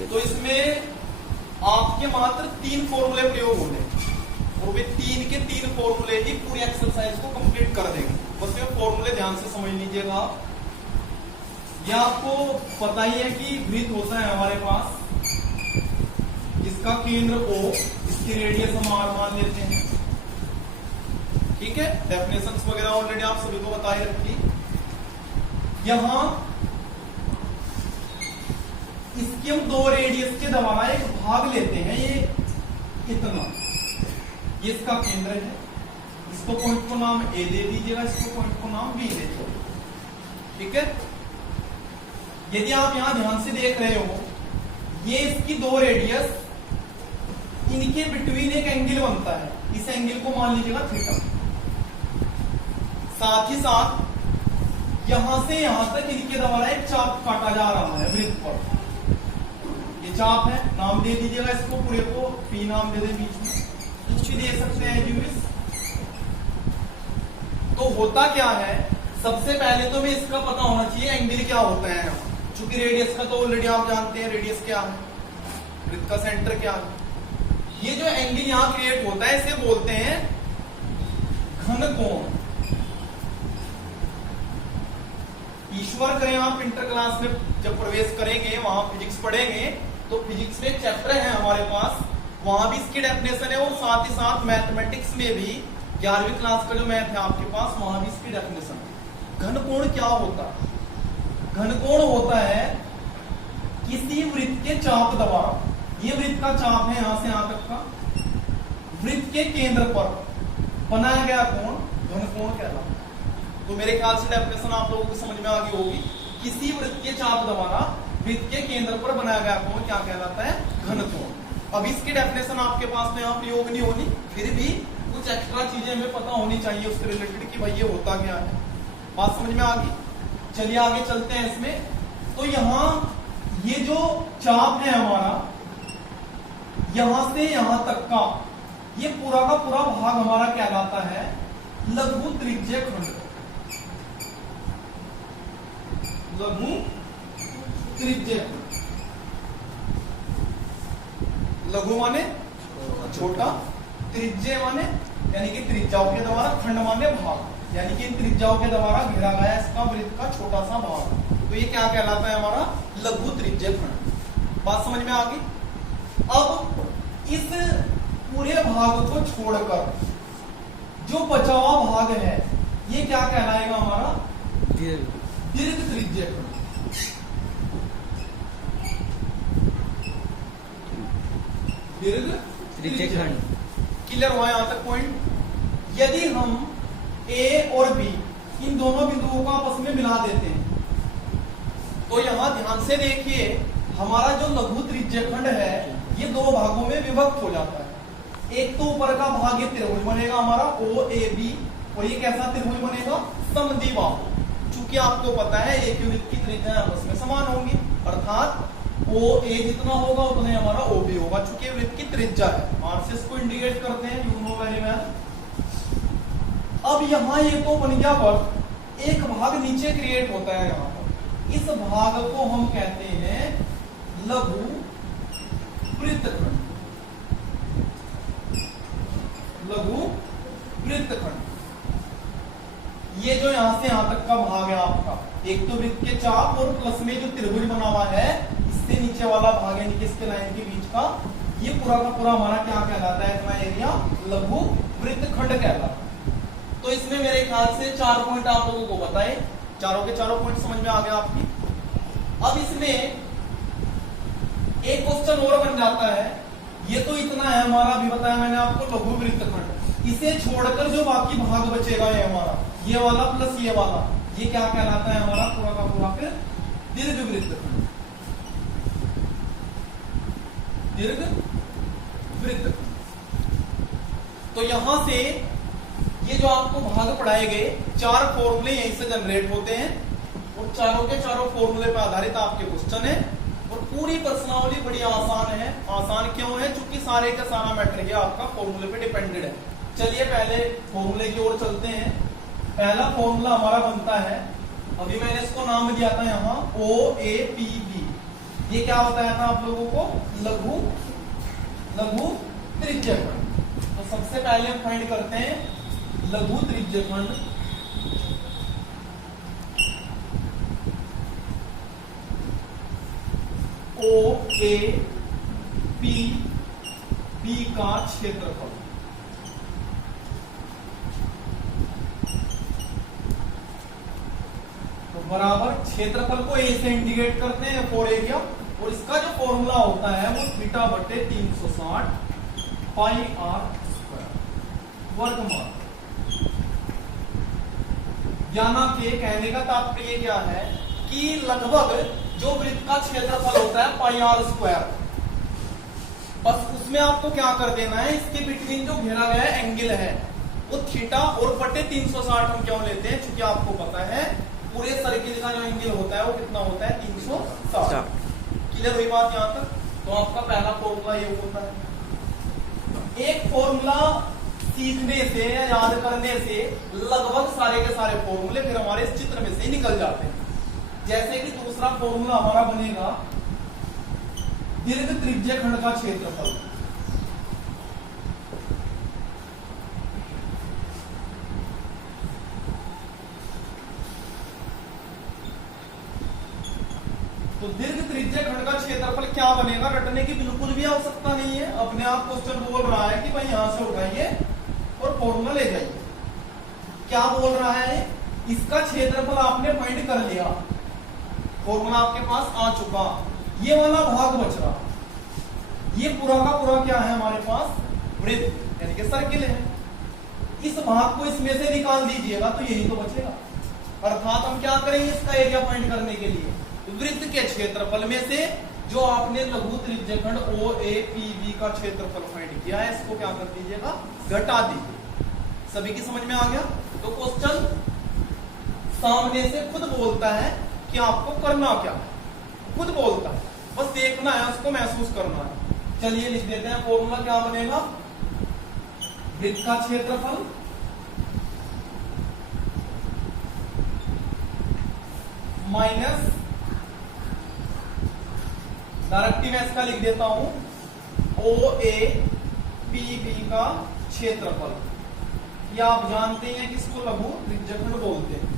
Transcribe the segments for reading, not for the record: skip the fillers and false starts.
तो इसमें आपके मात्र 3 फॉर्मूले प्रयोग होंगे और वे 3 के 3 फॉर्मूले ही पूरी एक्सरसाइज को कंप्लीट कर देंगे। बस ये फॉर्मूले ध्यान से समझ लीजिएगा। ये आपको पता ही है कि वृत्त होता है हमारे पास, जिसका केंद्र O, इसकी रेडियस हम R मान लेते हैं। ठीक है, डेफिनेशंस वगैरह ऑलरेडी आप सभी को बता ही रखी। यहां इसके हम 2 रेडियस के द्वारा एक भाग लेते हैं, ये इतना, ये इसका केंद्र है। इसको पॉइंट को नाम A दे दीजिएगा, इसको पॉइंट को नाम B दे दीजिएगा। ठीक है, यदि आप यहां ध्यान से देख रहे हो, ये इसकी 2 रेडियस, इनके बिटवीन एक एंगल बनता है, इस एंगल को मान लीजिएगा थीटा। साथ ही साथ यहां से यहां तक इनके द्वारा एक चाप काटा जा रहा है वृत्त पर। ये चाप है, नाम दे दीजिएगा इसको, पूरे को P नाम दे दे, बीच में कुछ भी दे सकते हैं जीविस। तो होता क्या है, सबसे पहले तो भी इसका पता होना चाहिए एंगल क्या होता है। चूंकि रेडियस का तो ऑलरेडी आप जानते हैं, रेडियस क्या है, वृत्त का सेंटर क्या है। ये जो एंगल यहां क्रिएट होता है इसे बोलते हैं घन कोण। ईश्वर करें, आप इंटर क्लास में जब प्रवेश करेंगे, वहां फिजिक्स पढ़ेंगे, तो फिजिक्स में चैप्टर है हमारे पास, वहां भी इसकी डेफिनेशन है। और साथ ही साथ मैथमेटिक्स में भी 11वीं क्लास का जो मैथ है आपके पास, वहां भी इसकी डेफिनेशन है। घन कोण क्या होता है? घन कोण होता है किसी वृत्त के चाप द्वारा, ये वृत्त का चाप है यहां से यहां तक का, वृत्त के केंद्र पर बनाया गया कोण घन कोण कहलाता है। तो मेरे ख्याल से डेफिनेशन आप लोगों को समझ में आ गई होगी। किसी वृत्त के चाप द्वारा वृत्त के केंद्र पर बनाया गया कोण क्या कहलाता है? घन कोण। अब इसकी डेफिनेशन आपके पास तो यहाँ प्रयोग नहीं होनी, फिर भी कुछ एक्स्ट्रा चीजें हमें पता होनी चाहिए उससे रिलेटेड कि भाई ये होता क्या है। बात समझ में आ गई? चलिए आगे चलते हैं इसमें। तो यहाँ ये जो चाप है हमारा, यहां से यहां तक का ये पूरा का पूरा भाग हमारा कहलाता है लघु त्रिज्यीय खंड। लघु त्रिज्यीय खंड, लघु माने छोटा, त्रिज्यीय माने यानी कि त्रिज्याओं के द्वारा, खंड माने भाग, यानी कि इन त्रिज्याओं के द्वारा घेरा गया इसका वृत्त का छोटा सा भाग। तो ये क्या कहलाता है? हमारा लघु त्रिज्यीय खंड। बात समझ में आ गई? अब इस पूरे भाग को छोड़कर जो बचा हुआ भाग है, ये क्या कहलाएगा? हमारा दीर्घ त्रिज्यीय खंड। दीर्घ त्रिज्यीय खंड। क्लियर हुआ यहां तक पॉइंट? यदि हम A और B इन दोनों बिंदुओं को आपस में मिला देते हैं, तो यहां ध्यान से देखिए, हमारा जो लघु त्रिज्यीय खंड है ये 2 भागों में विभक्त हो जाता है। एक तो ऊपर का भाग ये त्रिभुज बनेगा हमारा OAB, और ये कैसा त्रिभुज बनेगा? समद्विबाहु। चूंकि आपको पता है एक वृत्त की त्रिज्या आपस में समान होंगी, अर्थात OA जितना होगा उतना ही हमारा OB होगा, चूंकि वृत्त की त्रिज्या है। R से इसको इंडिकेट करते हैं, यू नो वेरी वेल। अब यहां ये तो बन गया पर एक भाग नीचे क्रिएट होता है यहां पर, इस भाग को हम कहते हैं लघु वृत्तखंड। लघु वृत्तखंड। ये जो यहां से यहां तक का भाग है आपका, एक तो वृत्त के चाप और प्लस में जो त्रिभुज बना हुआ है, इससे नीचे वाला भाग है इसके लाइन के बीच का, ये पूरा का पूरा हमारा क्या कहलाता है? इतना एरिया लघु वृत्तखंड कहलाता है। तो इसमें मेरे ख्याल से 4 पॉइंट आप लोगों को बताए, चारों के चारों पॉइंट समझ में आ गया आपकी। अब इसमें एक क्वेश्चन और बन जाता है, ये तो इतना है हमारा, अभी बताया मैंने आपको लघु वृत्तखंड, इसे छोड़कर जो बाकी भाग बचेगा ये हमारा, ये वाला प्लस ये वाला, ये क्या कहलाता है? हमारा पूरा का पूरा फिर दीर्घ वृत्तखंड। दीर्घ वृत्तखंड। तो यहां से ये जो आपको भाग पढ़ाए गए 4 फॉर्मूले यहीं से जनरेट होते हैं, और चारों के चारों फॉर्मूले पर आधारित आपके क्वेश्चन है। और पूरी प्रश्नावली बड़ी आसान है। आसान क्यों है? क्योंकि सारे का सारा मैटर ये आपका फॉर्मूले पे डिपेंडेड है। चलिए पहले फॉर्मूले की ओर चलते हैं। पहला फॉर्मूला हमारा बनता है, अभी मैंने इसको नाम दिया था यहाँ OAPB। ये क्या बताया था आप लोगों को, लघु त्रिज्यखंड। तो सबसे पहले हम फाइंड करते हैं लघु त्रिज्यखंड। ओ ए पी बी का क्षेत्रफल। तो बराबर क्षेत्रफल को ए से इंडिकेट करते हैं फॉर एरिया, और इसका जो फॉर्मूला होता है वो थीटा बटे 360 पाई आर स्क्वायर वर्गमान। याना के कहने का तात्पर्य क्या है कि लगभग जो वृत्त का क्षेत्रफल होता है पाई आर स्क्वायर, बस उसमें आपको क्या कर देना है, इसके बिटवीन जो घेरा गया एंगल है वो थीटा और बटे 360 हम क्यों लेते हैं, क्योंकि आपको पता है पूरे सर्किल का जो एंगल होता है वो कितना होता है 360। क्लियर हुई बात यहां तक। तो आपका पहला फॉर्मूला ये होता है। एक फॉर्मूला सीखने से या याद करने से लगभग सारे के सारे फॉर्मूले फिर हमारे इस चित्र में से निकल जाते हैं। जैसे कि दूसरा फॉर्मूला हमारा बनेगा दीर्घ त्रिज्यखंड का क्षेत्रफल। तो दीर्घ त्रिज्यखंड का क्षेत्रफल क्या बनेगा, रटने की बिल्कुल भी आवश्यकता नहीं है। अपने आप क्वेश्चन बोल रहा है कि भाई यहां से उठाइए और फॉर्मूला ले जाइए। क्या बोल रहा है, इसका क्षेत्रफल आपने फाइंड कर लिया, फॉर्मूला आपके पास आ चुका, ये वाला भाग बच रहा, ये पूरा का पूरा क्या है हमारे पास, वृत्त यानी कि सर्किल है। इस भाग को इसमें से निकाल दीजिएगा तो यही तो बचेगा। अर्थात हम क्या करेंगे, इसका एरिया फाइंड करने के लिए वृत्त के क्षेत्रफल में से जो आपने लघु त्रिज्यखंड ओ ए पी बी का क्षेत्रफल फाइंड किया है, इसको क्या कर दीजिएगा, घटा दीजिए। सभी की समझ में आ गया। तो क्वेश्चन सामने से खुद बोलता है कि आपको करना क्या है, खुद बोलता है, बस देखना है, उसको महसूस करना है। चलिए लिख देते हैं, फॉर्मूला क्या बनेगा, वृत्त का क्षेत्रफल माइनस, डायरेक्टली मैं इसका लिख देता हूं, ओ ए पी बी का क्षेत्रफल। ये आप जानते हैं कि इसको लघु त्रिज्यखंड बोलते हैं।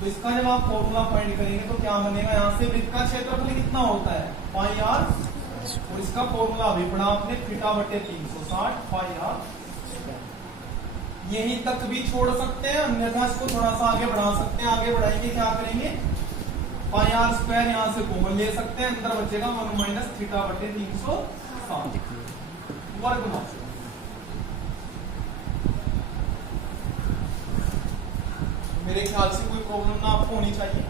तो इसका जब आप फॉर्मूला फाइंड करेंगे तो क्या बनेगा, यहां से वृत्त का क्षेत्रफल कितना होता है पाई आर, और इसका फॉर्मूला अभी पढ़ा आपने थीटा बटे 360 पाई आर। यहीं तक भी छोड़ सकते हैं, अन्यथा इसको थोड़ा सा आगे बढ़ा सकते हैं। आगे बढ़ाएंगे क्या करेंगे, पाई आर स्क्वायर यहां से कॉमन ले सकते हैं, अंदर बचेगा 1 माइनस थीटा बटे 360 वर्गमान। मेरे ख्याल से कोई प्रॉब्लम ना आपको होनी चाहिए।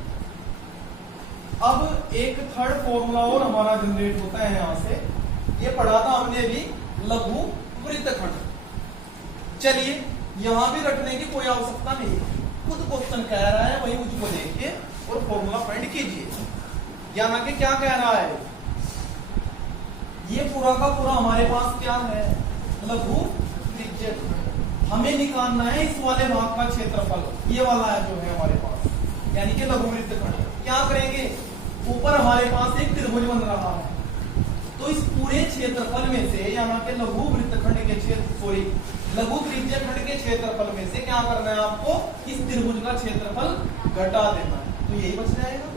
अब एक थर्ड फॉर्मूला और हमारा जनरेट होता है यहां से, ये पढ़ा था हमने भी, लघु वृत्तखंड। चलिए यहां भी रखने की कोई आवश्यकता नहीं है, खुद क्वेश्चन कह रहा है, वही मुझको देखिए और फॉर्मूला फाइंड कीजिए। यानी कि क्या कह रहा है, ये पूरा का पूरा हमारे पास क्या है, लघु त्रिज्यखंड। हमें निकालना है इस वाले भाग का क्षेत्रफल, ये वाला है जो है हमारे पास, यानी कि लघु वृत्तखंड। क्या करेंगे, ऊपर हमारे पास एक त्रिभुज बन रहा है, तो इस पूरे क्षेत्रफल में से, यानी कि लघु वृत्तखंड के क्षेत्र, सॉरी लघु त्रिज्यखंड के क्षेत्रफल में से क्या करना है आपको, इस त्रिभुज का क्षेत्रफल घटा देना है, तो यही बच जाएगा।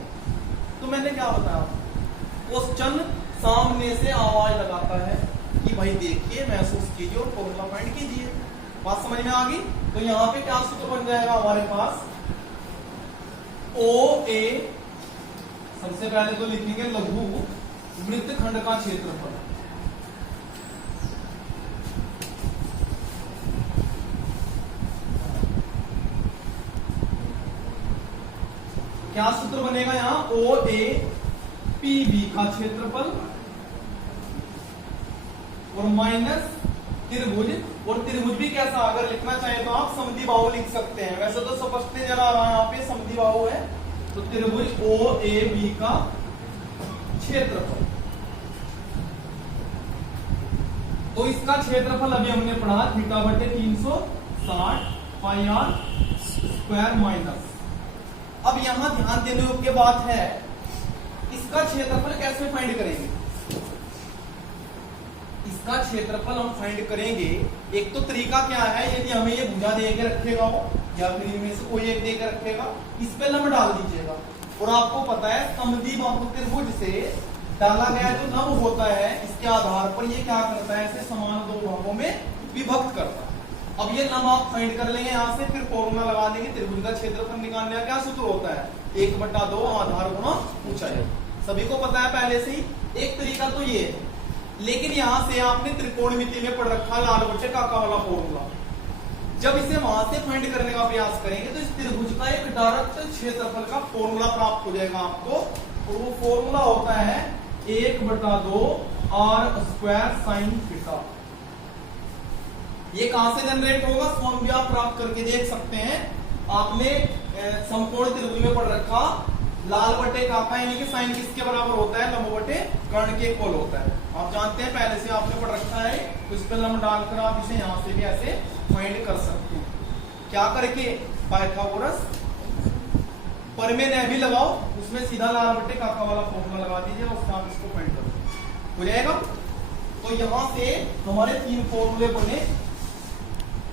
तो मैंने क्या बताया, क्वेश्चन सामने से आवाज लगाता है कि भाई देखिए, महसूस कीजिए और फॉर्मूला फाइंड कीजिए। बात समझ में आ गई। तो यहाँ पे क्या सूत्र बन जाएगा हमारे पास, ओ ए, सबसे पहले तो लिखेंगे लघु वृत्तखंड का क्षेत्रफल, क्या सूत्र बनेगा यहां, ओ ए पी बी का क्षेत्रफल और माइनस त्रिभुज, और त्रिभुज भी कैसा, अगर लिखना चाहे तो आप समद्विबाहु लिख सकते हैं। वैसे तो स्पष्ट जला रहा है यहाँ पे समद्विबाहु है, तो त्रिभुज ओ ए बी का क्षेत्रफल। तो इसका क्षेत्रफल अभी हमने पढ़ा थीटा बटे 360 पाई आर स्क्वायर माइनस। अब यहां ध्यान देने योग्य बात है इसका क्षेत्रफल कैसे फाइंड करेंगे? इसका क्षेत्रफल हम फाइंड करेंगे। एक तो तरीका क्या है, यदि हमें ये भुजा दे के रखेगा हो या फिर इनमें से कोई एक दे के रखेगा, इस पे लंब डाल दीजिएगा। और आपको पता है समद्विबाहु त्रिभुज से डाला गया जो लंब होता है, इसके आधार पर ये क्या करता है, इसे समान दो भागों में विभक्त करता है। अब ये लंब आप फाइंड कर लेंगे यहाँ से, फिर फॉर्मूला लगा देंगे। त्रिभुज का क्षेत्रफल निकालने का क्या सूत्र होता है? 1/2 आधार गुणा ऊंचाई। सभी को पता है पहले से ही। एक तरीका तो ये है, लेकिन यहाँ से आपने त्रिकोणमिति में पढ़ रखा लाल बटे काका वाला फॉर्मूला। जब इसे वहां से फाइंड करने का प्रयास करेंगे तो इस त्रिभुज का एक डायरेक्ट क्षेत्रफल का फॉर्मूला प्राप्त हो जाएगा आपको। और वो फॉर्मूला होता है 1/2 r² sin थीटा। ये कहां से जनरेट होगा? स्वयं भी आप प्राप्त करके देख सकते हैं। आपने समकोण त्रिभुज में पढ़ रखा लाल बटे काका, यानी कि साइन किसके बराबर होता है? लंब बटे कर्ण के इक्वल होता है। आप जानते हैं, पहले से आपने पढ़ रखा है। तो इस पर लंब डालकर आप इसे यहां से भी ऐसे फाइंड कर सकते हैं। क्या करके? पाइथागोरस परमेय ने भी लगाओ, उसमें सीधा लाल बटे काका वाला फॉर्मूला लगा दीजिए, उससे आप इसको फाइंड करो, हो जाएगा। तो यहां से हमारे 3 फॉर्मूले बने।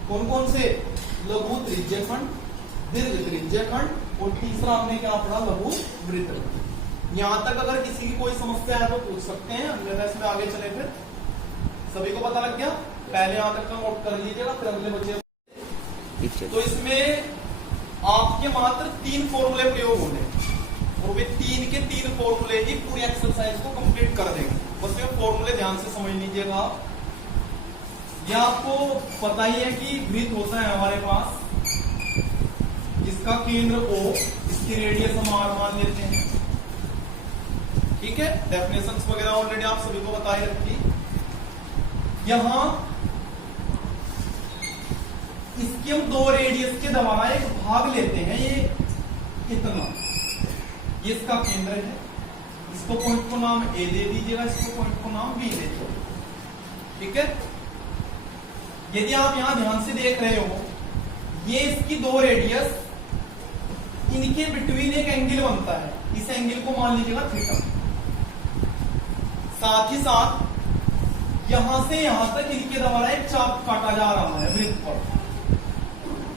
कौन कौन से? लघु त्रिज्यखंड, दीर्घ त्रिज्यखंड और तीसरा हमने क्या पढ़ा? लघु वृत्त। यहां तक अगर किसी की कोई समस्या है तो पूछ सकते हैं, अगले इसमें आगे चले। फिर सभी को पता लग गया? पहले यहां तक का नोट कर लीजिएगा, फिर अगले बच्चे। तो इसमें आपके मात्र 3 फॉर्मूले प्रयोग होंगे और वे 3 के 3 फॉर्मूले ही पूरी एक्सरसाइज को कंप्लीट कर देंगे। बस ये फॉर्मूले ध्यान से समझ लीजिएगा। यह आपको पता ही है कि वृत्त होता है हमारे पास, जिसका केंद्र O, इसकी रेडियस हम R मान लेते हैं। ठीक है, डेफिनेशंस वगैरह ऑलरेडी आप सभी को बता ही रखी। यहां इसके हम 2 रेडियस के द्वारा एक भाग लेते हैं, ये इतना, ये इसका केंद्र है। इसको पॉइंट को नाम A दे दीजिएगा, इसको पॉइंट को नाम B दे दीजिएगा। ठीक है, यदि आप यहां ध्यान से देख रहे हो, ये इसकी 2 रेडियस, इनके बिटवीन एक एंगल बनता है, इस एंगल को मान लीजिएगा थीटा। साथ ही साथ यहां से यहां तक इनके द्वारा एक चाप काटा जा रहा है वृत्त पर।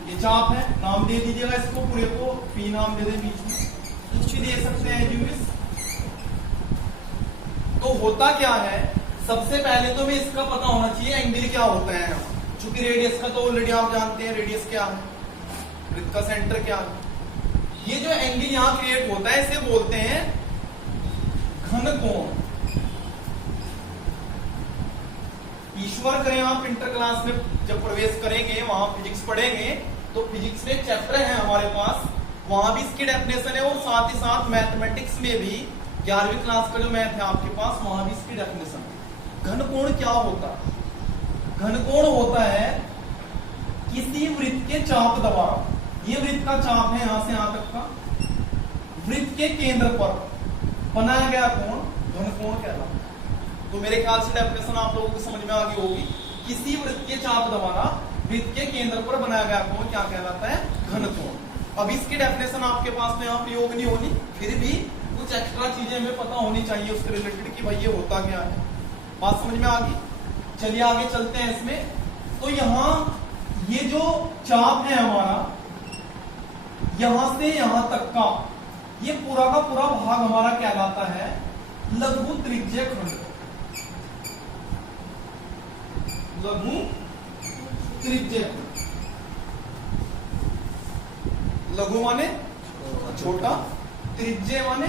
ये चाप है, नाम दे दीजिएगा इसको, पूरे को P नाम दे दे, बीच में कुछ भी दे सकते हैं यूज। तो होता क्या है, सबसे पहले तो भी इसका पता होना चाहिए एंगल क्या होता है। चूंकि रेडियस का तो ऑलरेडी आप जानते हैं, रेडियस क्या है, वृत्त का सेंटर क्या है। ये जो एंगल यहां क्रिएट होता है, इसे बोलते हैं घन कोण। ईश्वर करें, आप इंटर क्लास में जब प्रवेश करेंगे, वहां फिजिक्स पढ़ेंगे, तो फिजिक्स में चैप्टर है हमारे पास, वहां भी इसकी डेफिनेशन है। और साथ ही साथ मैथमेटिक्स में भी 11वीं क्लास का जो मैथ है आपके पास, वहां भी इसकी डेफिनेशन है। घन कोण क्या होता है? घन कोण होता है किसी वृत्त के चाप द्वारा, ये वृत्त का चाप है यहां से यहां तक का, वृत्त के केंद्र पर बनाया गया कोण घन कोण कहलाता है। तो मेरे ख्याल से डेफिनेशन आप लोगों को समझ में आ गई होगी। किसी वृत्त के चाप द्वारा वृत्त के केंद्र पर बनाया गया कोण क्या कहलाता है? घन कोण। अब इसकी डेफिनेशन आपके पास में यहाँ प्रयोग नहीं होनी, फिर भी कुछ एक्स्ट्रा चीजें हमें पता होनी चाहिए उसके रिलेटेड कि भाई ये होता क्या है। बात समझ में आ गई? चलिए आगे चलते हैं इसमें। तो यहाँ ये जो चाप है हमारा, यहां से यहां तक का ये पूरा का पूरा भाग हमारा कहलाता है लघु त्रिज्यखंड। लघु त्रिज्यखंड, लघु माने छोटा, त्रिज्य माने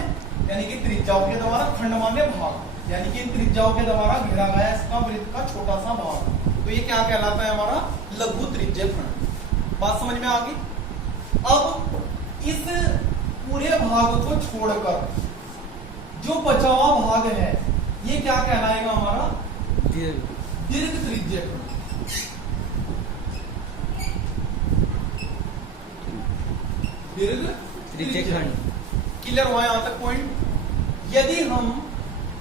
यानी कि त्रिज्याओं के द्वारा, खंड माने भाग, यानी कि इन त्रिज्याओं के द्वारा घेरा गया इसका वृत्त का छोटा सा भाग। तो ये क्या कहलाता है? हमारा लघु त्रिज्यखंड। बात समझ में आ गई? अब इस पूरे भाग को छोड़कर जो बचा हुआ भाग है, ये क्या कहलाएगा? हमारा दीर्घ त्रिज्यखंड। दीर्घ त्रिज्यखंड क्लियर हुआ यहां तक पॉइंट? यदि हम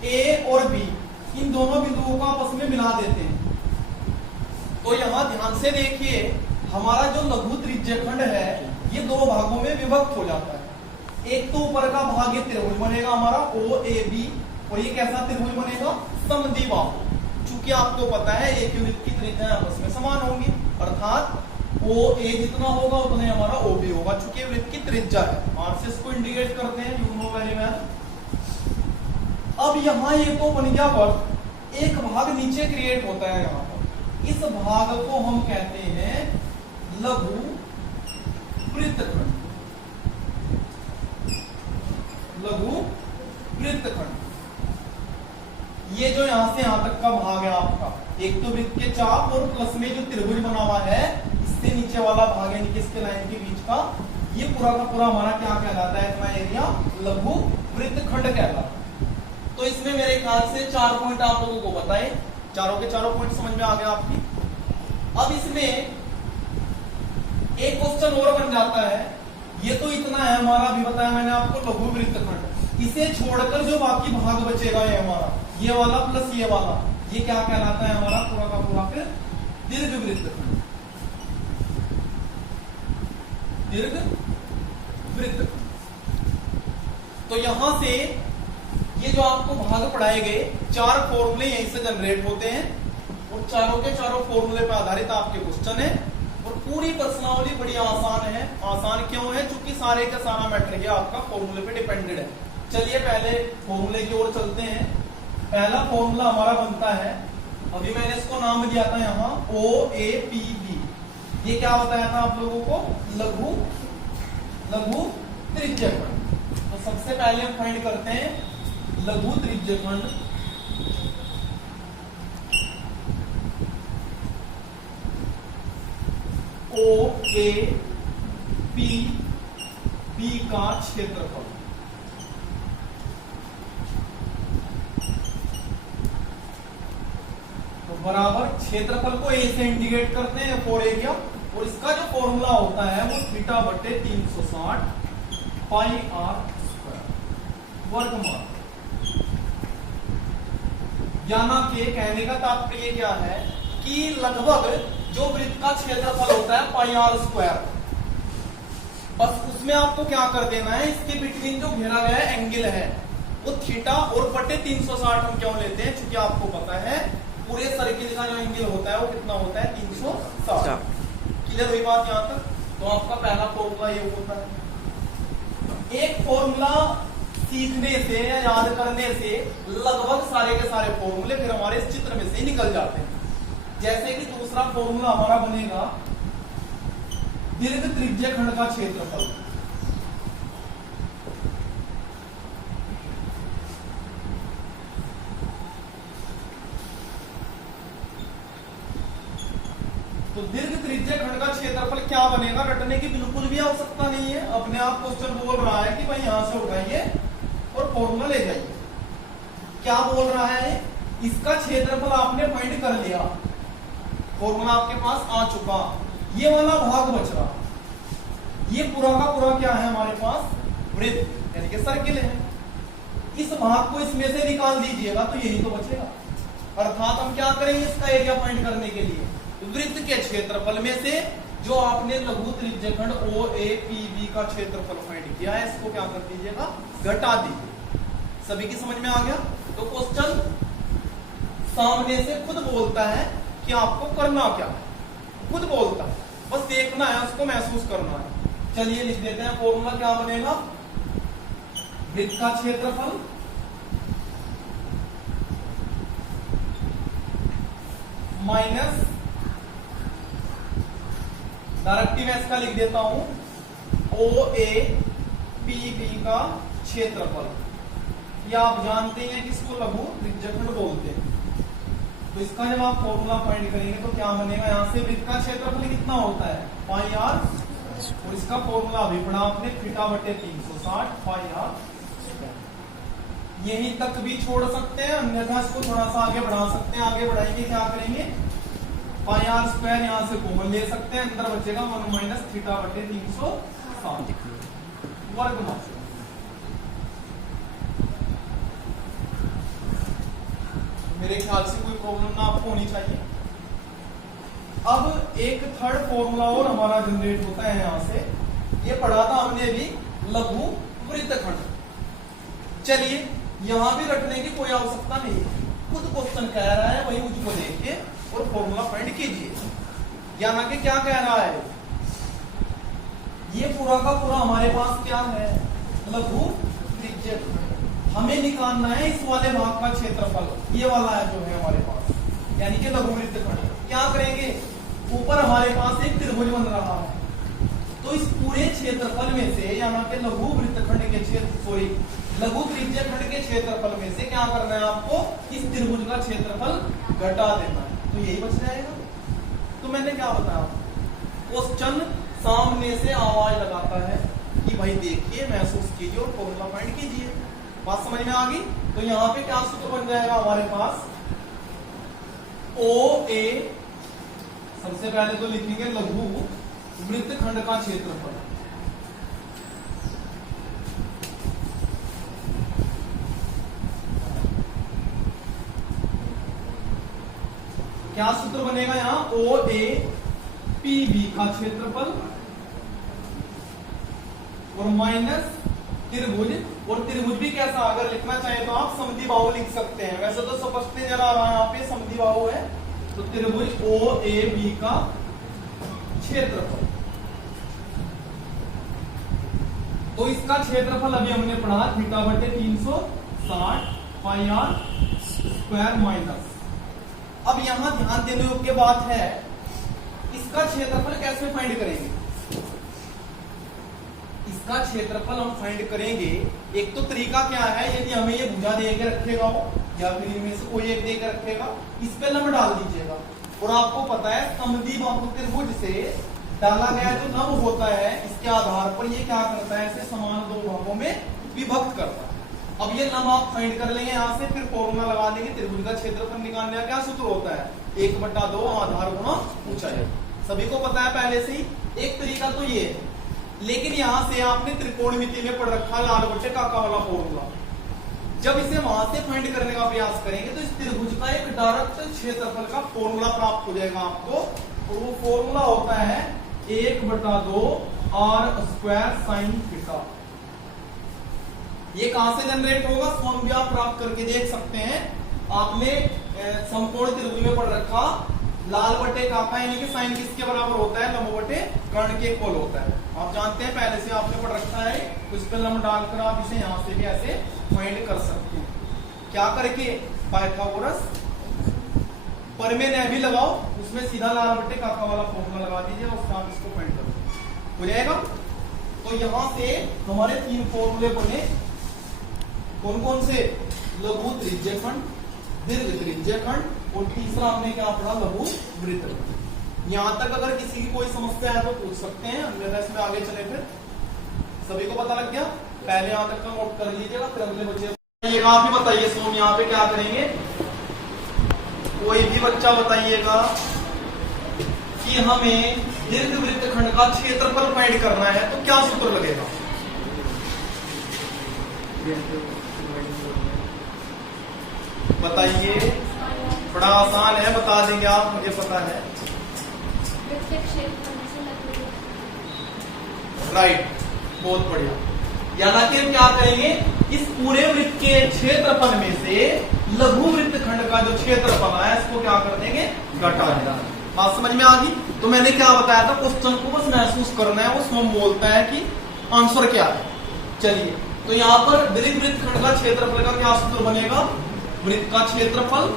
A और B इन दोनों बिंदुओं को आपस में मिला देते हैं, तो यहां ध्यान से देखिए, हमारा जो लघु त्रिज्यखंड है ये 2 भागों में विभक्त हो जाता है। एक तो ऊपर का भाग ये त्रिभुज बनेगा हमारा ओ ए बी, और ये कैसा त्रिभुज बनेगा, समद्विबाहु। चूंकि आपको पता है एक यूनिट की त्रिज्या आपस में समान होगी, अर्थात ओ ए जितना होगा उतना ही हमारा ओ बी होगा, चूंकि वृत्त की त्रिज्या है। आर से इसको इंडिकेट करते हैं, यू नो वेरी वेल। अब यहाँ ये तो बन गया वर्ग, एक भाग नीचे क्रिएट होता है यहाँ पर, इस भाग को हम कहते हैं लघु वृत्तखंड, लघु वृत्तखंड। ये जो यहां से यहां तक का भाग है आपका, एक तो वृत्त के चाप और प्लस में जो त्रिभुज बना हुआ है, इससे नीचे वाला भाग है इसके लाइन के बीच का, ये पूरा का पूरा हमारा क्या कहलाता है, इतना एरिया लघु वृत्तखंड कहलाता है। तो इसमें मेरे ख्याल से 4 पॉइंट आप लोगों को बताए, चारों के चारों पॉइंट समझ में आ गया आपकी। अब इसमें एक क्वेश्चन और बन जाता है, ये तो इतना है हमारा, अभी बताया मैंने आपको लघु वृत्तखंड, इसे छोड़कर जो बाकी भाग बचेगा ये हमारा, ये वाला प्लस ये वाला, ये क्या कहलाता है हमारा पूरा का पूरा फिर दीर्घ वृत्तखंड, दीर्घ वृत्तखंड। तो यहां से ये जो आपको भाग पढ़ाए गए 4 फॉर्मूले यहीं से जनरेट होते हैं, और चारों के चारों फॉर्मूले पर आधारित आपके क्वेश्चन है, और पूरी प्रश्नावली बड़ी आसान है। आसान क्यों है, क्योंकि सारे का सारा मैटर ये आपका फॉर्मूले पे डिपेंडेड है। चलिए पहले फॉर्मूले की ओर चलते हैं। पहला फॉर्मूला हमारा बनता है, अभी मैंने इसको नाम दिया था यहाँ ओ ए पी बी, ये क्या बताया था आप लोगों को, लघु त्रिज्यखंड। तो सबसे पहले हम फाइंड करते हैं लघु त्रिज्यखंड, ओ ए पी बी का क्षेत्रफल। तो बराबर क्षेत्रफल को ए से इंडिकेट करते हैं, फोर एरिया, और इसका जो फॉर्मूला होता है वो थीटा बटे 360 पाई आर स्क्वायर वर्गमूल। याना के कहने का तात्पर्य क्या है कि लगभग जो वृत्त का क्षेत्रफल होता है पाई आर स्क्वायर, बस उसमें आपको क्या कर देना है, इसके बिटवीन जो घेरा गया एंगल है वो थीटा और बटे 360 हम क्यों लेते हैं, क्योंकि आपको पता है पूरे सर्किल का जो एंगल होता है वो कितना होता है 360। क्लियर हुई बात यहां तक। तो आपका पहला फॉर्मूला ये होता है। एक फॉर्मूला सीखने से या याद करने से लगभग सारे के सारे फॉर्मूले फिर हमारे इस चित्र में से निकल जाते हैं। जैसे कि दूसरा फॉर्मूला हमारा बनेगा दीर्घ त्रिज्यखंड का क्षेत्रफल। तो दीर्घ त्रिज्यखंड का क्षेत्रफल क्या बनेगा, रटने की बिल्कुल भी आवश्यकता नहीं है, अपने आप क्वेश्चन बोल रहा है कि भाई यहां से उठाइए और फॉर्मूला ले जाइए। क्या बोल रहा है, इसका क्षेत्रफल आपने फाइंड कर लिया, फॉर्मूला आपके पास आ चुका, ये वाला भाग बच रहा, ये पूरा का पूरा क्या है हमारे पास, वृत्त यानी कि सर्किल है। इस भाग को इसमें से निकाल दीजिएगा तो यही तो बचेगा। अर्थात हम क्या करेंगे, इसका एरिया फाइंड करने के लिए वृत्त के क्षेत्रफल में से जो आपने लघु त्रिज्यखंड ओ ए पी बी का क्षेत्रफल फाइंड किया है, इसको क्या कर दीजिएगा, घटा दीजिए। सभी की समझ में आ गया। तो क्वेश्चन सामने से खुद बोलता है कि आपको करना क्या है, खुद बोलता है, बस देखना है, उसको महसूस करना है। चलिए लिख देते हैं, फॉर्मूला क्या बनेगा, वृत्त का क्षेत्रफल माइनस, डायरेक्टली मैं इसका लिख देता हूं, ओ ए पी बी का क्षेत्रफल। ये आप जानते हैं कि इसको लघु त्रिज्यखंड बोलते हैं। तो इसका जब आप फॉर्मूला फाइंड करेंगे तो क्या बनेगा, यहां से वृत्त का क्षेत्रफल कितना होता है, पाई आर, और इसका फॉर्मूला अभी पढ़ा आपने, थीटा बटे 360 पाई आर। यहीं तक भी छोड़ सकते हैं, अन्यथा इसको थोड़ा सा आगे बढ़ा सकते हैं। आगे बढ़ाएंगे क्या करेंगे, पाई आर स्क्वायर यहां से कॉमन ले सकते हैं, अंदर बचेगा 1 माइनस थीटा बटे 360 वर्गमूल। मेरे ख्याल से कोई प्रॉब्लम ना आपको होनी चाहिए। अब एक थर्ड फॉर्मूला और हमारा जनरेट होता है यहां से, ये पढ़ा था हमने भी, लघु वृत्तखंड। चलिए यहां भी रखने की कोई आवश्यकता नहीं, खुद क्वेश्चन कह रहा है वही मुझको देखिए और फॉर्मूला फाइंड कीजिए। या ना कि क्या कह रहा है, ये पूरा का पूरा हमारे पास क्या है, लघु त्रिज्यीय खंड। हमें निकालना है इस वाले भाग का क्षेत्रफल, ये वाला है जो है हमारे पास, यानी कि लघु वृत्तखंड। क्या करेंगे, ऊपर हमारे पास एक त्रिभुज बन रहा है, तो इस पूरे क्षेत्रफल में से यानी कि लघु वृत्तखंड के लघु त्रिज्यीय खंड के क्षेत्रफल में से क्या करना है आपको, इस त्रिभुज का क्षेत्रफल घटा देना है, तो यही बच जाएगा। तो मैंने क्या बताया, क्वेश्चन सामने से आवाज लगाता है कि भाई देखिए, महसूस कीजिए और फॉर्मूला फाइंड कीजिए। बात समझ में आ गई? तो यहाँ पे क्या सूत्र बन जाएगा हमारे पास, ओ ए, सबसे पहले तो लिखेंगे लघु वृत्तखंड का क्षेत्रफल, क्या सूत्र बनेगा यहाँ, ओ ए पी बी का क्षेत्रफल और माइनस त्रिभुज, और त्रिभुज भी कैसा, अगर लिखना चाहे तो आप समद्विबाहु लिख सकते हैं, वैसे तो स्पष्ट नहीं जरा रहा है यहाँ पे समद्विबाहु है, तो त्रिभुज ओ ए बी का क्षेत्रफल। तो इसका क्षेत्रफल अभी हमने पढ़ा थीटा बटे 360 पाई आर स्क्वायर माइनस। अब यहां ध्यान देने योग्य बात है, इसका क्षेत्रफल कैसे फाइंड करेंगे, इसका क्षेत्रफल हम फाइंड करेंगे। एक तो तरीका क्या है, यदि हमें ये भुजा दे के रखेगा हो या फिर इनमें से कोई एक दे के रखेगा, इस पे लंब डाल दीजिएगा, और आपको पता है समद्विबाहु त्रिभुज से डाला गया जो लंब होता है, इसके आधार पर ये क्या करता है, इसे समान दो भागों में विभक्त करता है। अब ये लंब आप फाइंड कर लेंगे यहाँ से, फिर फॉर्मूला लगा देंगे, त्रिभुज का क्षेत्रफल निकालने का क्या सूत्र होता है, 1/2 आधार गुणा ऊंचाई। सभी को पता है पहले से ही। एक तरीका तो ये है, लेकिन यहाँ से आपने त्रिकोणमिति में पढ़ रखा लाल बटे काका वाला फॉर्मूला, जब इसे वहां से फाइंड करने का प्रयास करेंगे तो इस त्रिभुज का एक डायरेक्ट क्षेत्रफल का फॉर्मूला प्राप्त हो जाएगा आपको, और वो फॉर्मूला होता है 1/2 आर स्क्वायर साइन थीटा। ये कहां से जनरेट होगा, स्वयं भी आप प्राप्त करके देख सकते हैं। आपने समकोण त्रिभुज में पढ़ रखा, लाल बटे काका यानी कि साइन किसके बराबर होता है, लंब बटे कर्ण के इक्वल होता है। आप जानते हैं पहले से आपने पढ़ रखा है, उस पर लंब डालकर आप इसे यहां से भी ऐसे फाइंड कर सकते हैं। क्या करके, पाइथागोरस प्रमेय ने भी लगाओ, उसमें सीधा लाल बटे काका वाला फॉर्मूला लगा दीजिए, उससे आप इसको फाइंड करो, हो जाएगा। तो यहां से हमारे 3 फॉर्मूले बने, कौन कौन से, लघु त्रिज्यीय खंड, दीर्घ त्रिज्यीय खंड, और तीसरा हमने क्या पढ़ा, लघु वृत्तखंड। यहां तक अगर किसी की कोई समस्या है तो पूछ सकते हैं, अन्यथा इसमें आगे चले। फिर सभी को पता लग गया, पहले यहां तक का नोट कर लीजिएगा, फिर अगले बच्चे आप ही बताइए। सोम यहाँ पे क्या करेंगे, कोई भी बच्चा बताइएगा कि हमें दीर्घ वृत्तखंड का क्षेत्रफल फाइंड करना है तो क्या सूत्र लगेगा, बताइए। बड़ा आसान है, बता देंगे आप, मुझे पता है। राइट, बहुत बढ़िया। यानी कि हम क्या करेंगे, इस पूरे वृत्त के क्षेत्रफल में से लघु वृत्तखंड का जो क्षेत्रफल है इसको क्या कर देंगे, घटा देना। बात समझ में आ गई? तो मैंने क्या बताया था, क्वेश्चन को बस महसूस करना है, वो स्वयं बोलता है कि आंसर क्या है। चलिए, तो यहाँ पर दीर्घ वृत्तखंड का क्षेत्रफल का क्या सूत्र बनेगा, वृत्त का क्षेत्रफल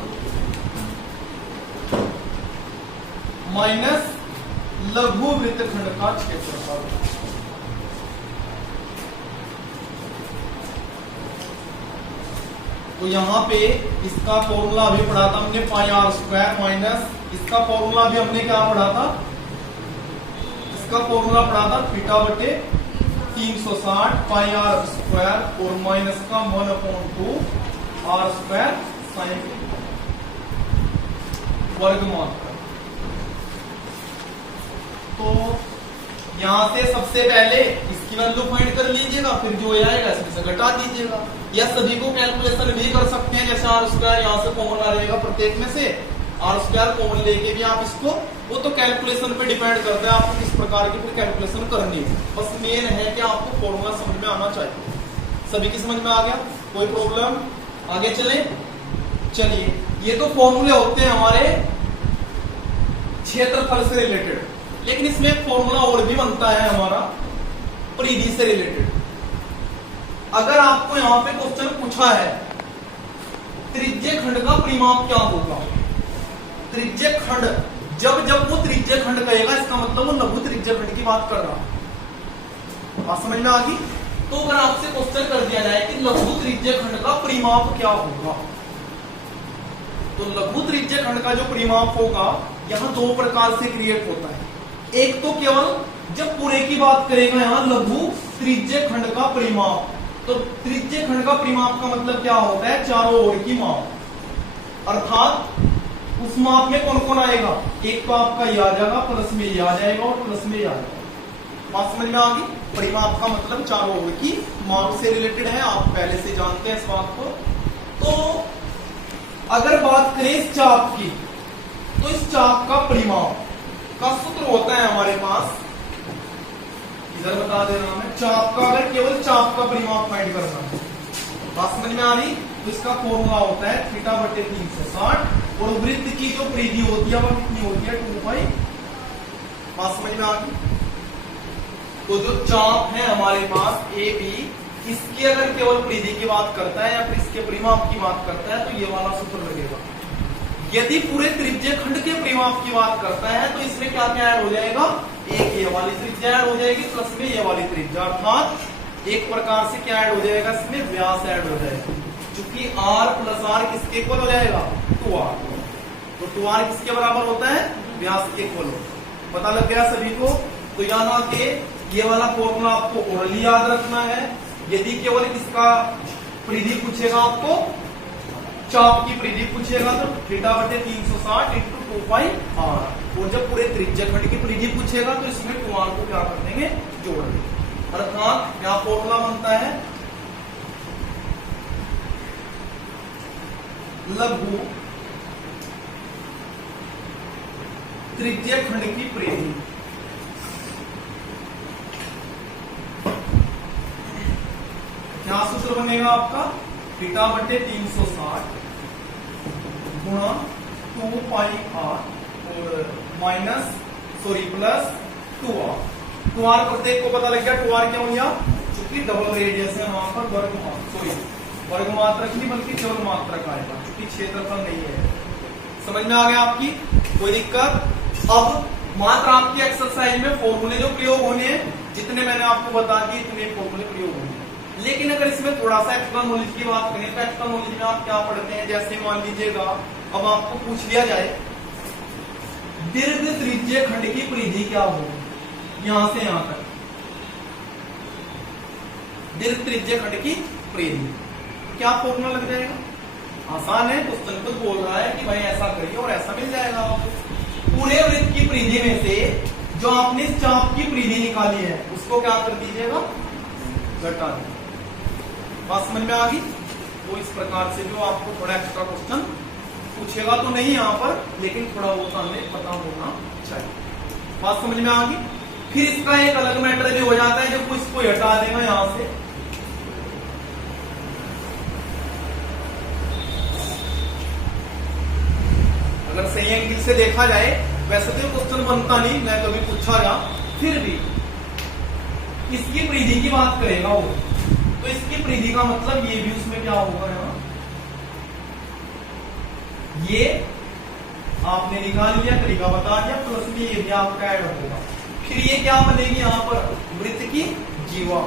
माइनस लघु वृत्तखंड का क्षेत्रफल। तो यहाँ पे इसका फॉर्मूला भी पढ़ा था हमने, पाई आर स्क्वायर माइनस, इसका फॉर्मूला भी हमने क्या पढ़ा था, इसका फॉर्मूला पढ़ा था थीटा बटे 360 पाई आर स्क्वायर और माइनस का 1/2 आर स्क्वायर साइन वर्गमूल। तो यहां से सबसे पहले इसकी वैल्यू फाइंड कर लीजिएगा, फिर जो आएगा इसमें से घटा दीजिएगा, या सभी को कैलकुलेशन भी कर सकते हैं। जैसे आर स्क्वायर यहाँ से कॉमन आ रहेगा प्रत्येक में से, आर स्क्वायर कॉमन लेके भी आप इसको, वो तो कैलकुलेशन पे डिपेंड करता है आपको किस प्रकार की फिर कैलकुलेशन करनी है। बस मेन है कि आपको फॉर्मूला समझ में आना चाहिए। सभी की समझ में आ गया? कोई प्रॉब्लम? आगे चले। चलिए, ये तो फॉर्मूले होते हैं हमारे क्षेत्रफल से रिलेटेड, लेकिन इसमें एक फॉर्मूला और भी बनता है हमारा परिधि से रिलेटेड। अगर आपको यहां पे क्वेश्चन पूछा है त्रिज्य खंड का परिमाप क्या होगा, त्रिज्य खंड, जब जब वो त्रिज्य खंड कहेगा इसका मतलब वो लघु त्रिज्य खंड की बात कर रहा है। बात समझ में आ गई? तो अगर आपसे क्वेश्चन कर दिया जाए कि लघु त्रिज्य खंड का परिमाप क्या होगा, तो लघु त्रिज्य खंड का जो परिमाप होगा यहां दो प्रकार से क्रिएट होता है। एक तो केवल जब पूरे की बात करेगा यहां लघु त्रिज्य खंड का परिमाप, तो त्रिज्य खंड का परिमाप का मतलब क्या होता है? चारों ओर की माप, अर्थात उस माप में कौन कौन आएगा? एक तो आपका ये आ जाएगा, प्लस में ये आ जाएगा और प्लस में ये आ जाएगा। बात समझ में आ गई? परिमाप का मतलब चारों ओर की माप से रिलेटेड है, आप पहले से जानते हैं इस बात को। तो अगर बात करें इस चाप की, तो इस चाप का परिमाप का सूत्र होता है हमारे पास, इधर बता दे रहा हूं, चाप का, अगर केवल चाप का परिमाप फाइंड करना है, बात समझ में आ रही? तो इसका फॉर्मूला होता है थीटा बटे 360, और वृत्त की जो परिधि होती है वो कितनी होती है? 2 पाई। बात समझ में आ गई? तो जो चाप है हमारे पास ए बी, इसकी अगर केवल परिधि की बात करता है या फिर इसके परिमाप की बात करता है तो ये वाला सूत्र लगेगा। यदि पूरे त्रिज्य खंड के परिमाप की बात करता है तो इसमें क्या क्या ऐड हो जाएगा? एक ये वाली त्रिज्या ऐड हो जाएगी प्लस में ये वाली त्रिज्या, अर्थात एक प्रकार से क्या ऐड हो जाएगा? इसमें व्यास ऐड हो जाएगा, क्योंकि r प्लस r किसके इक्वल हो जाएगा? 2r। तो 2r किसके बराबर होता है? व्यास के इक्वल होता है। पता लग गया सभी को? तो यहाँ के ये वाला फॉर्मूला आपको ओरली याद रखना है। यदि केवल इसका परिधि पूछेगा, आपको चाप की परिधि पूछेगा तो थीटा बटे 360 इंटू 2 पाई r, और जब पूरे त्रिज्य खंड की परिधि पूछेगा तो इसमें 2r को क्या कर देंगे? जोड़ देंगे। अर्थात क्या फॉर्मूला बनता है? लघु त्रिज्य खंड की परिधि क्या सूत्र बनेगा आपका? थीटा बटे 360 गुणा 2 पाई r और माइनस प्लस 2r। 2r प्रत्येक को पता लग गया 2r क्यों लिया? क्योंकि डबल रेडियस है वहां पर, वर्ग मात्रक नहीं बल्कि केवल मात्रक आएगा, क्योंकि क्षेत्रफल नहीं है। समझ में आ गया आपकी? कोई दिक्कत? अब मात्र आपकी एक्सरसाइज में फॉर्मूले जो प्रयोग होने हैं, जितने मैंने आपको बता दिए इतने फॉर्मूले प्रयोग होंगे। लेकिन अगर इसमें थोड़ा सा एक्स्ट्रा नॉलेज की बात करें तो एक्स्ट्रा नॉलेज में आप क्या पढ़ते हैं? जैसे मान लीजिएगा अब आपको पूछ लिया जाए दीर्घ त्रिज्य खंड की परिधि क्या होगी, यहां से यहां तक दीर्घ त्रिज्य खंड की परिधि, क्या फॉर्मूला लग जाएगा? आसान है, क्वेश्चन खुद बोल रहा है कि भाई ऐसा करिए और ऐसा मिल जाएगा आपको। पूरे वृत्त की परिधि में से जो आपने इस चाप की परिधि निकाली है उसको क्या कर दीजिएगा? घटा दीजिए। बात समझ में आ गई? तो इस प्रकार से जो आपको थोड़ा एक्स्ट्रा क्वेश्चन पूछेगा तो नहीं यहाँ पर, लेकिन थोड़ा बहुत हमें पता होना चाहिए। बात समझ में आ गई? फिर इसका एक अलग मैटर भी हो जाता है जब इसको हटा देगा यहां से, अगर सही एंगल से देखा जाए, वैसे तो क्वेश्चन बनता नहीं, मैं कभी पूछा जा, फिर भी इसकी परिधि की बात करेगा वो, तो इसकी परिधि का मतलब ये भी उसमें क्या होगा? यहाँ ये आपने निकाल लिया, तरीका बता दिया, प्लस में ये भी आपका ऐड होगा। फिर ये क्या बनेगी यहाँ पर? वृत्त की जीवा।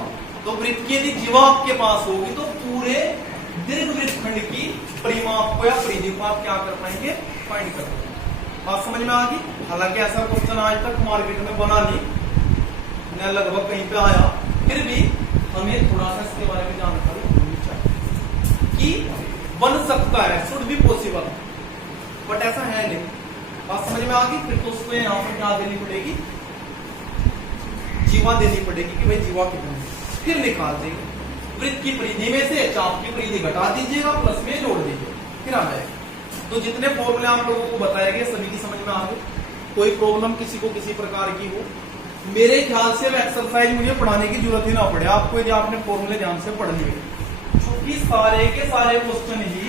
तो वृत्त की यदि जीवा आपके पास होगी तो पूरे दीर्घ वृत्त खंड की परिमाप को या परिधि को आप क्या कर पाएंगे? फाइंड कर पाएंगे। बात समझ में आ गई? हालांकि ऐसा क्वेश्चन आज तक मार्केट में बना नहीं, न लगभग कहीं पे आया, फिर भी हमें थोड़ा सा इसके बारे में जानकारी होनी चाहिए कि बन सकता है, शुड बी पॉसिबल, बट ऐसा है नहीं। बात समझ में आ गई? फिर तो उसको यहाँ पर क्या देनी पड़ेगी? जीवा देनी पड़ेगी कि भाई जीवा कितनी, फिर निकाल देंगे। वृत्त की परिधि में से चाप की परिधि घटा दीजिएगा, प्लस में जोड़ दीजिए, फिर आ जाएगा। तो जितने फॉर्मूले आप लोगों को बताए गए सभी की समझ में आ गए? कोई प्रॉब्लम किसी को किसी प्रकार की हो? मेरे ख्याल से अब एक्सरसाइज मुझे पढ़ाने की जरूरत ही ना पड़े आपको, यदि आपने फॉर्मूले ध्यान से पढ़ लिए, क्योंकि सारे के सारे क्वेश्चन ही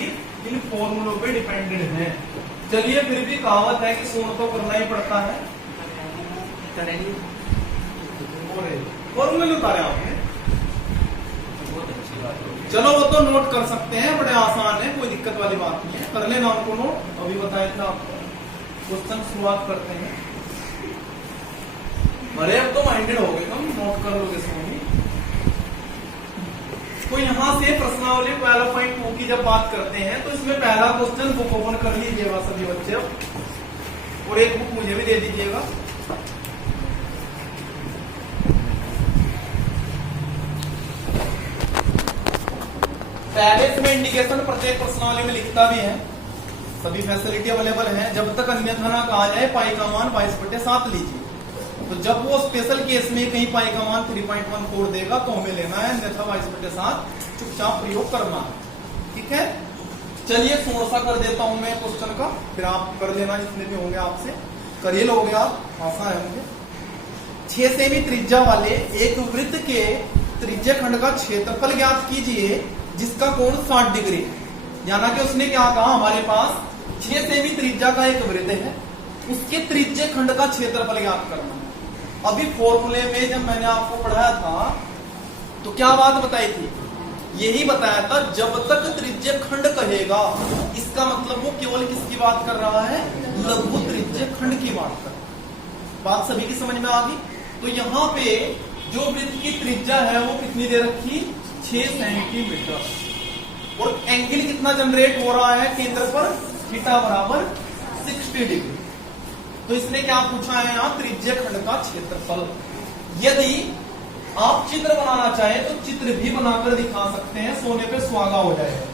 इन फॉर्मूलों पे डिपेंडेंट हैं। चलिए फिर भी कहावत है कि सोन तो करना ही पड़ता है, फॉर्मूले उतारे आपने, चलो वो तो नोट कर सकते हैं, बड़े आसान है, कोई दिक्कत वाली बात नहीं है, कर लेना उनको नोट। अभी बताया था आपको क्वेश्चन शुरुआत करते हैं। अरे अब तो माइंडेड हो गए तुम, नोट कर लोगे सोनी। तो यहाँ से प्रश्नावली 12.2 की जब बात करते हैं तो इसमें पहला क्वेश्चन बुक ओपन कर लीजिएगा सभी बच्चे, और एक बुक मुझे भी दे दीजिएगा। पहले इसमें इंडिकेशन प्रत्येक प्रश्नावली में लिखता भी है, सभी फैसिलिटी अवेलेबल है। जब तक अन्यथा ना कहा जाए पाई का मान 22/7 लीजिए, तो जब वो स्पेशल केस में कहीं पाई का मान 3.14 देगा तो हमें लेना है, अन्यथा 22/7 चुपचाप प्रयोग करना है, ठीक है। चलिए थोड़ा सा कर देता हूं मैं क्वेश्चन का, फिर आप कर लेना जितने भी होंगे आपसे, करिए लोगे आप, आसान है मुझे। 6 सेमी त्रिज्या वाले एक वृत्त के त्रिज्या खंड का क्षेत्रफल ज्ञात कीजिए जिसका कोण 60 डिग्री है। यानी कि उसने क्या कहा, हमारे पास 6 सेमी त्रिज्या का एक वृत्त है, उसके त्रिज्य खंड का क्षेत्रफल ज्ञात करना है। अभी फॉर्मूले में जब मैंने आपको पढ़ाया था तो क्या बात बताई थी, यही बताया था जब तक त्रिज्य खंड कहेगा इसका मतलब वो केवल किसकी बात कर रहा है, लघु त्रिज्य खंड की बात कर रहा है। बात सभी की समझ में आ गई। तो यहाँ पे जो वृत्त की त्रिज्या है वो कितनी दे रखी, 6 सेंटीमीटर, और एंगल कितना जनरेट हो रहा है केंद्र पर, थीटा बराबर 60 डिग्री। तो इसने क्या पूछा है यहाँ, त्रिज्य खंड का क्षेत्रफल। यदि आप चित्र बनाना चाहें तो चित्र भी बनाकर दिखा सकते हैं, सोने पे सुहागा हो जाएगा।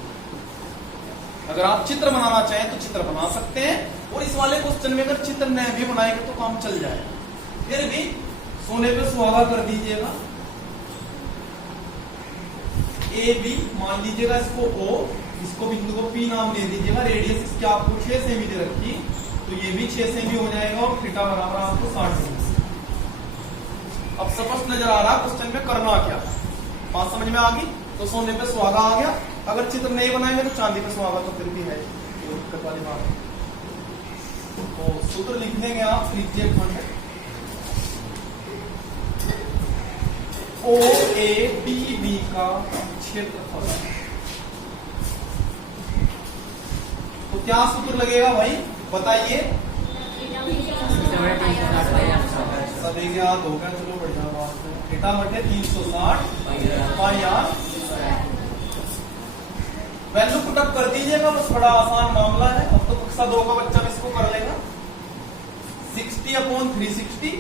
अगर आप चित्र बनाना चाहें तो चित्र बना सकते हैं, और इस वाले क्वेश्चन में अगर चित्र न भी बनाएंगे तो काम चल जाएगा। फिर भी सोने पे सुहागा कर दीजिएगा। ए बी मान लीजिएगा इसको O, इसको बिंदु को P नाम दे दीजिएगा, रेडियस इसकी आपको 6 सेमी दे रखी, तो ये भी 6 सेमी हो जाएगा, और थीटा बराबर आपको 60 डिग्री। अब स्पष्ट नजर आ रहा क्वेश्चन में करना क्या, बात समझ में आ गई। तो सोने पे सुहागा आ गया, अगर चित्र नहीं बनाएंगे तो चांदी पे सुहागा तो फिर भी है, दिक्कत वाली बात है। तो सूत्र लिख देंगे आप, त्रिज्य खंड OABB का क्षेत्रफल। तो क्या सूत्र लगेगा भाई बताइए, सभी के हाथ हो गया, चलो बढ़िया बात है। थीटा बटे 360 पाई आर। वैल्यू पुटअप कर दीजिएगा, बस बड़ा आसान मामला है। अब तो कक्षा 2 का बच्चा भी इसको कर लेगा। 60/360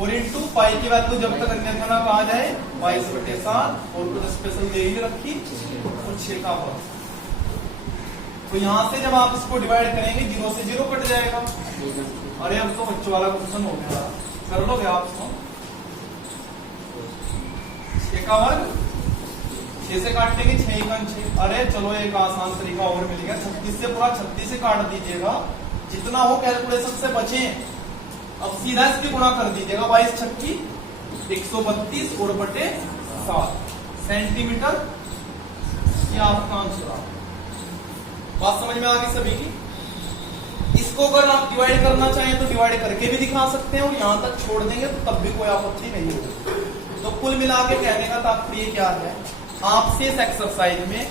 और इंटू पाई की वैल्यू जब तक अन्यथा ना कहा जाए 22/7, और कुछ स्पेशल दे ही रखी, और 6 का वर्ग। तो यहां से जब आप इसको डिवाइड करेंगे 0 से 0 कट जाएगा। अरे अब तो बच्चों वाला क्वेश्चन हो गया, कर लोगे आप इसको। 6 का वर्ग 6 से काटने की 6 का 6। अरे चलो एक आसान तरीका और मिल गया, 36 से पूरा 36 से काट दीजिएगा, जितना हो कैलकुलेशन से बचे। अब सीधा इसकी गुणा कर दीजिएगा, 22 छक्की 132 और बटे 7 सेंटीमीटर, ये आपका आंसर आ। बात समझ में आ गई सभी की। इसको अगर आप डिवाइड करना चाहें तो डिवाइड करके भी दिखा सकते हैं, और यहां तक छोड़ देंगे तो तब भी कोई आपत्ति नहीं होगी। तो कुल मिला के कहने का तात्पर्य क्या है, आपसे इस एक्सरसाइज में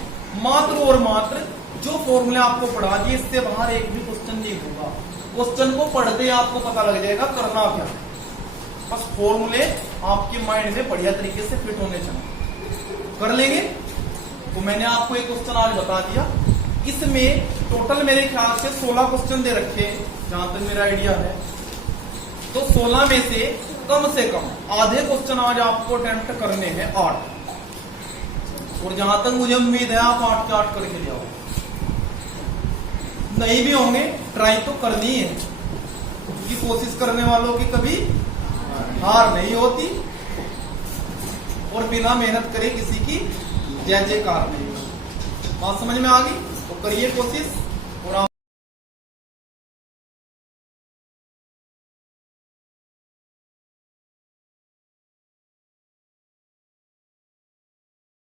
मात्र और मात्र जो फॉर्मूले आपको पढ़ा दिए, इससे बाहर एक भी क्वेश्चन नहीं होगा। क्वेश्चन को पढ़ते ही आपको पता लग जाएगा करना क्या है, बस फॉर्मूले आपके माइंड में बढ़िया तरीके से फिट होने चाहिए, कर लेंगे। तो मैंने आपको एक क्वेश्चन आज बता दिया, इसमें टोटल मेरे ख्याल से 16 क्वेश्चन दे रखे, जहां तक मेरा आइडिया है। तो 16 में से कम आधे क्वेश्चन आज आपको अटेम्प्ट करने हैं 8, और जहां तक मुझे उम्मीद है आप 8 के 8 करके ले आओ। नहीं भी होंगे ट्राई तो करनी है, क्योंकि कोशिश करने वालों की कभी हार नहीं होती, और बिना मेहनत करे किसी की जय जयकार नहीं। बात समझ में आ गई, तो करिए कोशिश।